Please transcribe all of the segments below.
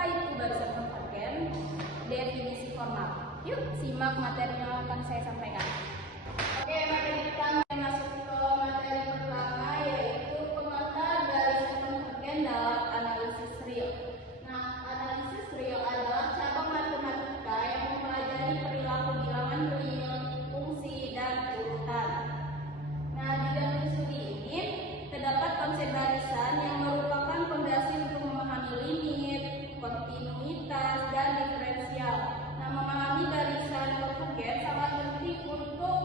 apa itu barisan konvergen? Definisi formal. Yuk simak materi yang akan saya sampaikan. Oke, mari kita masuk ke materi pertama, yaitu pengantar barisan konvergen dalam analisis real. Nah, analisis real adalah cabang matematika yang mempelajari perilaku bilangan real, fungsi, dan urutan. Nah, di dalam studi ini terdapat konsep barisan yang merupakan fondasi untuk memahami limit, kontinuitas, dan diferensial. Nah, memahami barisan konvergen sangat penting untuk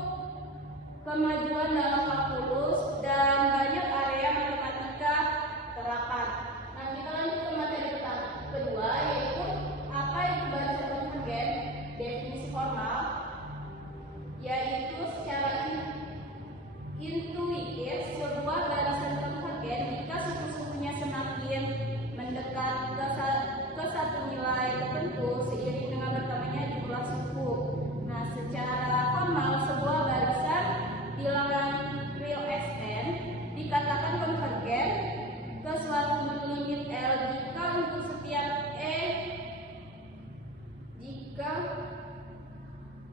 kemajuan dalam kalkulus dan banyak area matematika terapan. Nah, kita lanjut ke materi kedua, yaitu apa itu barisan konvergen? Definisi formal, yaitu secara intuitif sebuah barisan konvergen jika suku-sukunya semakin mendekat ke satu nilai tertentu seiring dengan bertambahnya jumlah suku. Nah, secara formal sebuah barisan bilangan real Sn dikatakan konvergen ke suatu limit L jika untuk setiap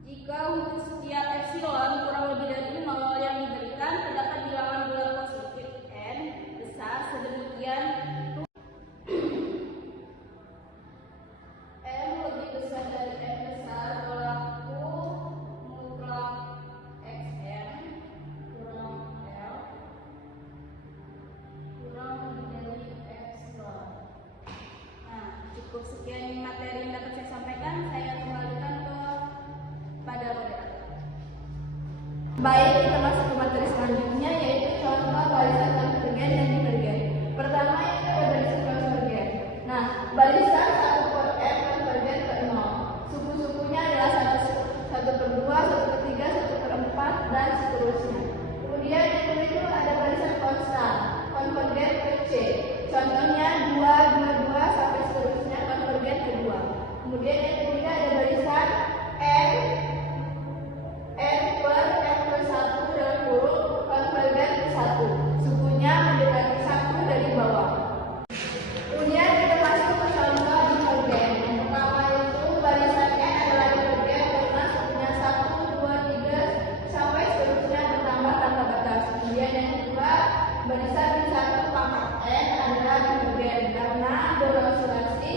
jika untuk setiap epsilon kurang lebih dari 0 yang diberikan terdapat bilangan bulat positif n besar sedemikian m lebih besar dari n besar berlaku mutlak xm kurang l kurang lebih dari epsilon. Nah, cukup sekian materi yang dapat saya sampaikan. Saya kembalikan pada moderator. Baik, kita masuk ke materi selanjutnya, yaitu contoh barisan konvergen dan divergen. Pertama itu ada barisan konvergen. Nah, barisan 1 per n konvergen ke 0. Suku-sukunya adalah 1/2, 1/3, 1/4, dan seterusnya. Kemudian yang kedua itu ada barisan konstan konvergen ke C. Contohnya 2, 2, 2 sampai seterusnya konvergen ke 2. Kemudian yang ketiga ada barisan n per n plus 1 dalam kurung konvergen ke 1. Sukunya mendekati 1 dari bawah. Kemudian kita masuk ke contoh divergen. Yang pertama itu barisan n adalah divergen karena sukunya 1, 2, 3 sampai seterusnya bertambah tanpa batas. Kemudian yang kedua barisan 1 pangkat n adalah divergen karena berosialisasi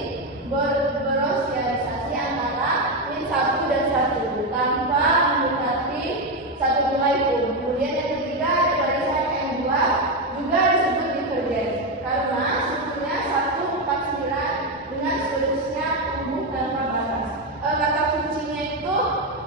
antara min 1 dan 1 tanpa mendekati satu nilai pun. Kemudian yang ketiga ada barisan n2 juga disebut divergen karena sukunya 149 dengan seterusnya tumbuh tanpa batas. Kata kuncinya itu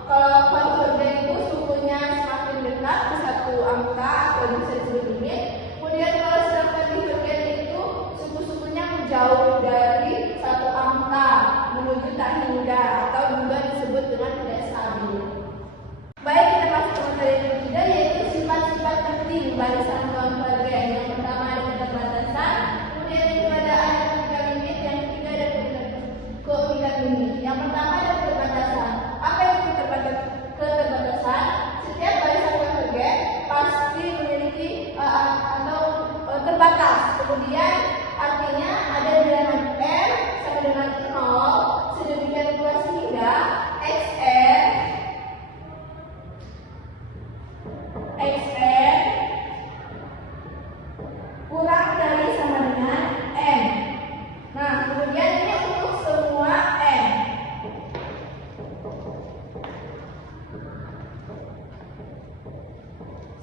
kalau konvergen itu sukunya semakin dekat ke satu angka atau bisa disebut limit. Kemudian kalau sedangkan divergen itu suku-sukunya menjauh dari satu angka menuju tak hingga atau juga disebut dengan tidak stabil. Baik, kita masuk ke materi yang ketiga, yaitu sifat-sifat penting barisan konvergen. Yang pertama ada keterbatasan, kemudian yang kedua ada keunikan limit, yang ketiga ada keunikan limit. Yang pertama ada keterbatasan. Apa itu keterbatasan? Setiap barisan konvergen pasti memiliki atau terbatas. Kemudian artinya ada bilangan n sama dengan 0 sedemikian rupa sehingga xn kurang dari sama dengan n. Nah, kemudian ini untuk semua n.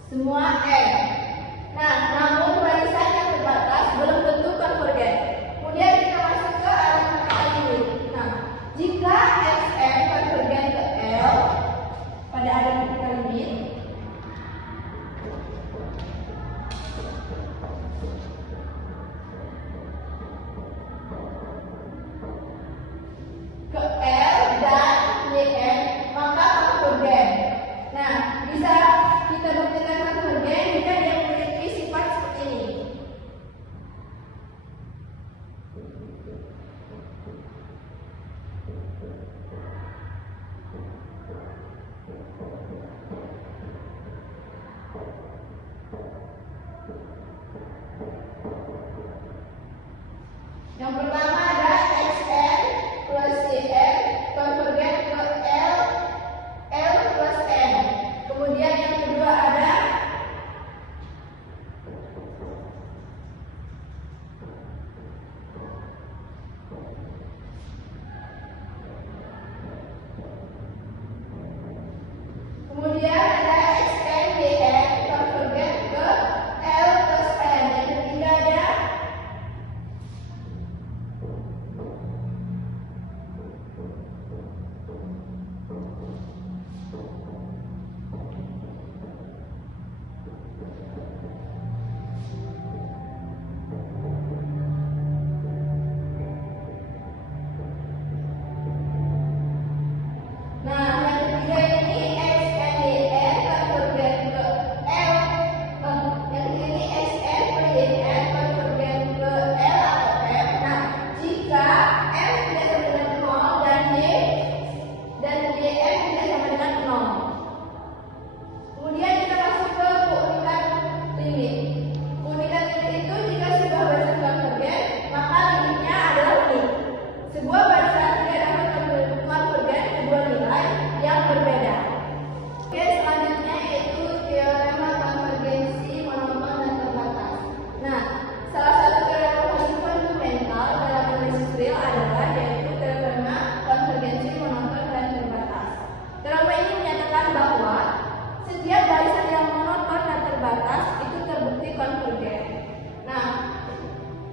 Semua n. Nah, namun barisan yang terbatas belum tentu konvergen. Kemudian kita masuk ke arithmetika limit. Nah, jika xn konvergen ke L pada arithmetika limit, ke L dan Yn, maka konvergen. Nah, bisa kita buktikan konvergen jika dia memiliki sifat seperti ini. Yang pertama ada xn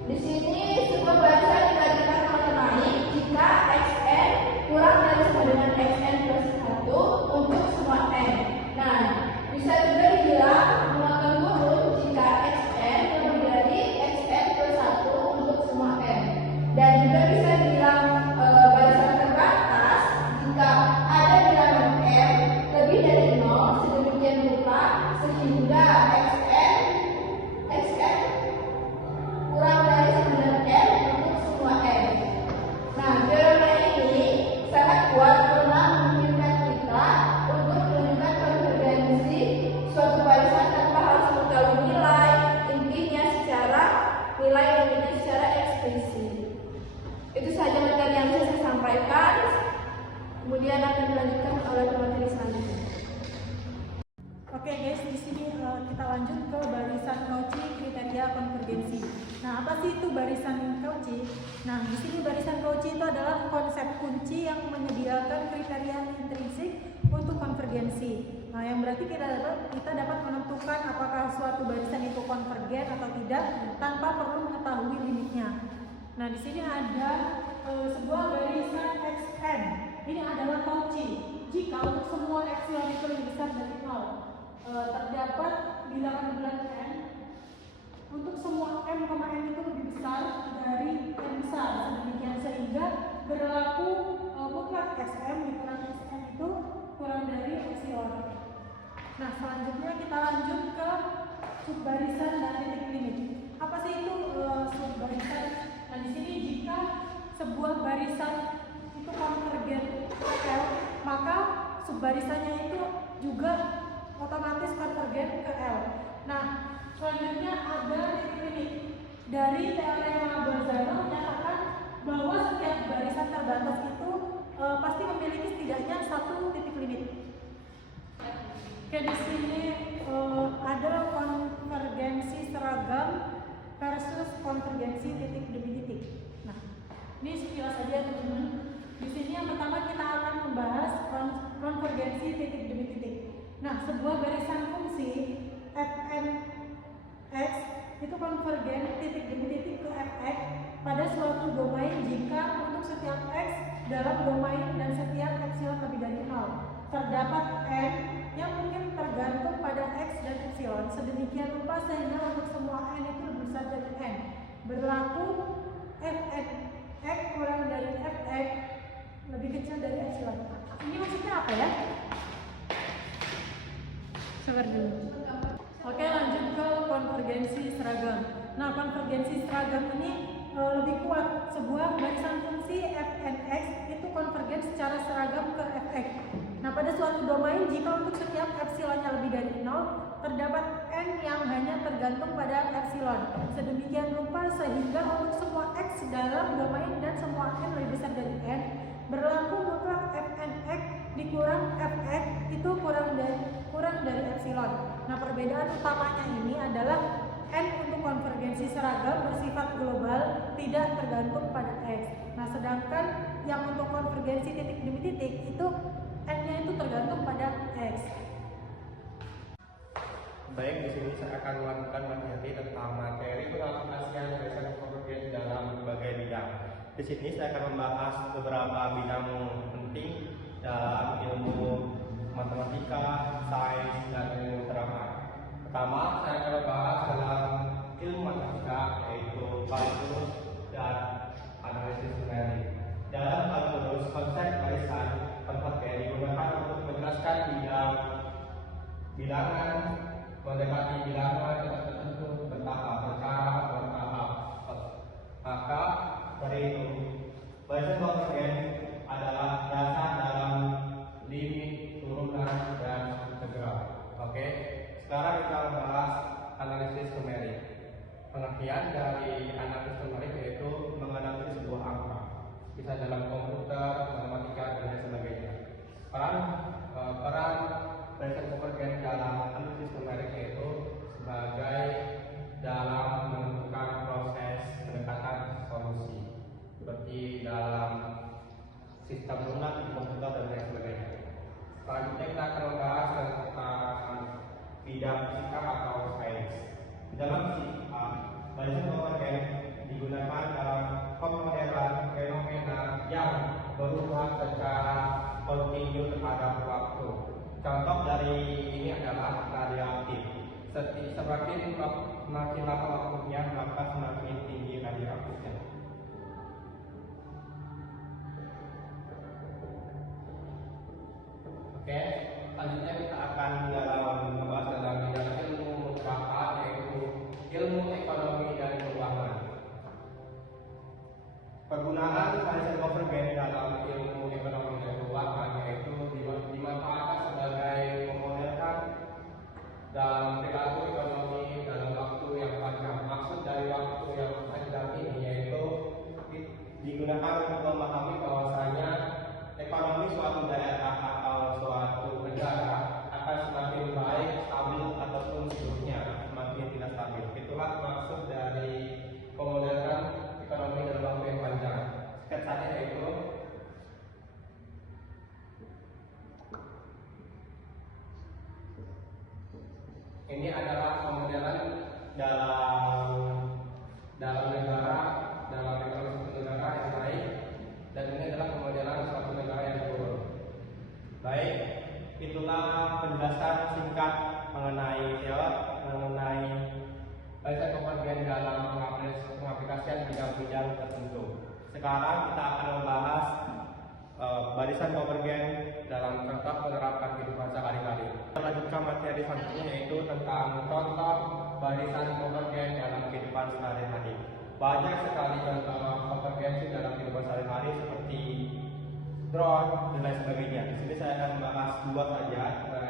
Di sini sebuah barisan digantikan oleh naik jika xn kurang dari sama dengan xn plus 1 untuk semua n. Nah, bisa juga dibilang menguatkan turun jika xn lebih dari xn plus 1 untuk semua n. Dan juga bisa dibilang barisan terbatas jika ada bilangan m lebih dari 0 sedemikian rupa sehingga xn kurang dari 9 n untuk semua n. Nah, teorema ini sangat kuat karena memungkinkan kita untuk menunjukkan konvergensi suatu barisan tanpa harus mengetahui nilai intinya secara eksplisit. Itu saja materi yang bisa saya sampaikan. Kemudian akan dilanjutkan oleh materi selanjutnya. Oke guys, di sini kita lanjut ke barisan Cauchy kriteria konvergensi. Nah, apa sih itu barisan Cauchy? Nah, di sini barisan Cauchy itu adalah konsep kunci yang menyediakan kriteria intrinsik untuk konvergensi. Nah, yang berarti kita dapat menentukan apakah suatu barisan itu konvergen atau tidak tanpa perlu mengetahui limitnya. Nah, di sini ada sebuah barisan xn. Ini adalah Cauchy. Jika untuk semua epsilon itu lebih besar dari 0, terdapat bilangan n untuk semua m, n itu lebih besar dari n besar, sedemikian sehingga berlaku mutlak xm dikurang xn itu kurang dari epsilon. Nah, selanjutnya kita lanjut ke subbarisan dan titik limit. Apa sih itu subbarisan? Nah, di sini jika sebuah barisan itu konvergen ke L, maka subbarisannya itu juga otomatis konvergen ke L. Nah, selanjutnya ada titik limit. Dari teorema Bolzano menyatakan bahwa setiap barisan terbatas itu pasti memiliki setidaknya satu titik limit. Oke, di sini ada konvergensi seragam versus konvergensi titik demi titik. Nah, ini sekilas saja teman-teman. Di sini yang pertama kita akan membahas konvergensi titik demi titik. Nah, sebuah barisan fungsi fn x itu konvergen titik demi titik ke fx pada suatu domain jika untuk setiap x dalam domain dan setiap epsilon lebih dari 0 terdapat n yang mungkin tergantung pada x dan epsilon sedemikian rupa sehingga untuk semua n itu lebih besar dari n. Berlaku fn x kurang dari fx lebih kecil dari epsilon. Ini maksudnya apa ya? Sabar dulu. Oke, lanjut ke konvergensi seragam. Nah, konvergensi seragam ini lebih kuat. Sebuah barisan fungsi fnx itu konvergen secara seragam ke fx. Nah, pada suatu domain jika untuk setiap epsilonnya lebih dari 0 terdapat n yang hanya tergantung pada epsilon. Sedemikian rupa sehingga untuk semua x dalam domain dan semua n lebih besar dari n berlaku mutlak fnx dikurang fx itu kurang dari epsilon. Nah, perbedaan utamanya ini adalah n untuk konvergensi seragam bersifat global, tidak tergantung pada x. Nah, sedangkan yang untuk konvergensi titik demi titik itu n-nya itu tergantung pada x. Baik, di sini saya akan melakukan materi tentang materi pengaplikasian barisan konvergen dalam berbagai bidang. Di sini saya akan membahas beberapa bidang penting dalam ilmu matematika, sains, dan ilmu terapan. Pertama, saya akan membahas dalam ilmu matematika yaitu kalkulus dan analisis numerik. Dalam kalkulus, konsep barisan konvergen digunakan untuk menjelaskan bilangan, mendekati bilangan tertentu bertahap, secara bertahap. Maka dari itu, barisan konvergen adalah dasar dalam limit, turunan, dan integral. Oke, sekarang kita membahas analisis numerik. Pengertian dari analisis numerik yaitu menganalisis sebuah angka, bisa dalam komputer, matematika, dan lain sebagainya. Peran barisan konvergen dalam analisis numerik yaitu sebagai dalam menentukan proses pendekatan solusi, seperti dalam sistem lunak di komputer dan lain sebagainya. Selanjutnya kita akan membahas tentang bidang fisika atau sains. Di dalam fisika, barisan konvergen semakin lama waktunya maka semakin tinggi radioaktifnya. Oke, selanjutnya kita akan membahas dalam bidang ilmu berapa, yaitu ilmu ekonomi dan keuangan. Penggunaan warisan konvergen dalam ilmu ekonomi dan keuangan yaitu dimanfaatkan sebagai memodalkan dalam perilaku ekonomi dalam waktu yang panjang. Maksud dari waktu yang panjang ini yaitu digunakan untuk memahami bahwasanya ekonomi suatu daerah atau suatu negara akan semakin baik, stabil ataupun seterusnya semakin tidak stabil. Itulah maksud dari pemodalkan ekonomi dalam waktu yang panjang. Sketsanya yaitu ini adalah pemodelan dalam negara, dalam ekonomi suatu negara yang baik, dan ini adalah pemodelan suatu negara yang buruk. Baik, itulah penjelasan singkat mengenai barisan konvergen dalam pengaplikasian bidang-bidang tertentu. Sekarang kita akan membahas barisan konvergen dalam contoh penerapan kehidupan sehari-hari. Kita lanjutkan materi selanjutnya yaitu tentang contoh barisan konvergen dalam kehidupan sehari-hari. Banyak sekali contoh konvergensi dalam kehidupan sehari-hari seperti drone dan lain sebagainya. Di sini saya akan membahas dua saja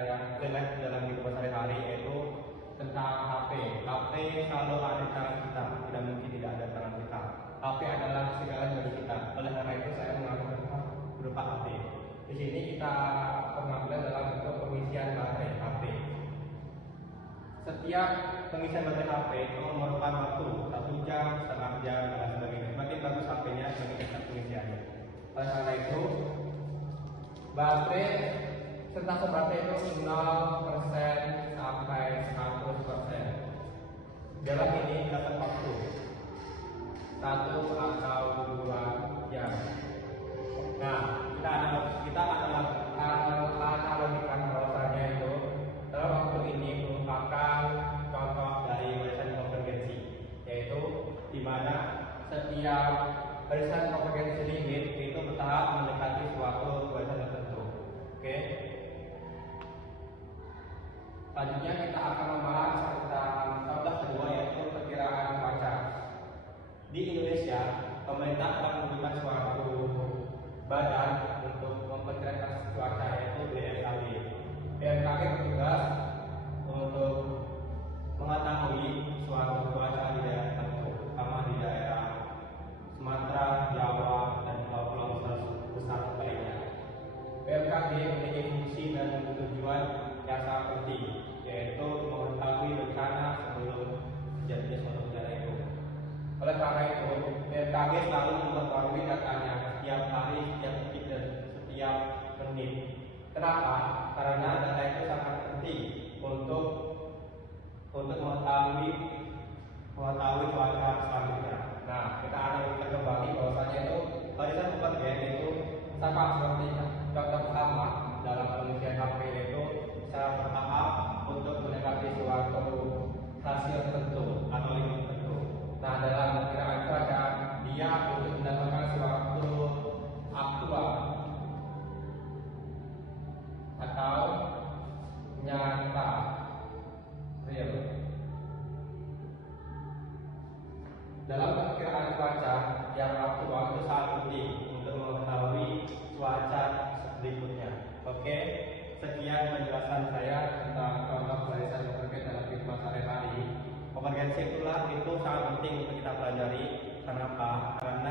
yang relate dalam kehidupan sehari-hari, yaitu tentang HP. HP selalu ada di tangan kita, tidak mungkin tidak ada di tangan kita. HP adalah segalanya bagi kita. Oleh karena itu saya menggunakan berupa HP. Di sini kita pengambilan dalam bentuk pengisian baterai HP. Setiap pengisian baterai HP itu memerlukan waktu 1 jam, setengah jam, dan sebagainya. Semakin bagus HP-nya, semakin cepat pengisiannya. Oleh karena itu, baterai persentase baterai itu 0% sampai 100%. Dalam ini dapat waktu 1 atau 2 jam. Nah, kita analogikan bahwasanya itu dalam waktu ini merupakan contoh dari barisan konvergensi, yaitu di mana setiap barisan konvergensi limit itu bertahap mendekati suatu barisan tertentu. Oke. Selanjutnya kita akan membahas tentang tabel kedua yaitu perkiraan cuaca. Di Indonesia, pemerintah telah menunjukkan suatu badan untuk memperkirakan cuaca yaitu BMKG. BMKG bertugas untuk mengetahui suatu cuaca di daerah tertentu, terutama di daerah Sumatera, Jawa, dan pulau-pulau besar lainnya. BMKG memiliki fungsi dan tujuan yang sangat penting, yaitu mengetahui bencana sebelum terjadinya suatu bencana itu. Oleh karena itu, BMKG selalu memperbarui datanya setiap hari, setiap detik, dan setiap menit. Kenapa? Karena data itu sangat penting untuk mengetahui cuaca selanjutnya. Nah, kita analisis kembali bahwasanya itu barisan konvergen itu sama seperti contoh pertama dalam pengisian HP itu secara bertahap untuk mendekati suatu hasil tertentu atau limit tertentu. Nah, dalam perkiraan cuaca dia untuk mendapatkan suatu aktual atau nyata real. Dalam perkiraan cuaca yang aktual itu sangat penting untuk mengetahui cuaca berikutnya. Oke, sekian penjelasan saya tentang contoh barisan konvergen dalam kehidupan sehari-hari. Konvergensi itu sangat penting untuk kita pelajari. Kenapa? Karena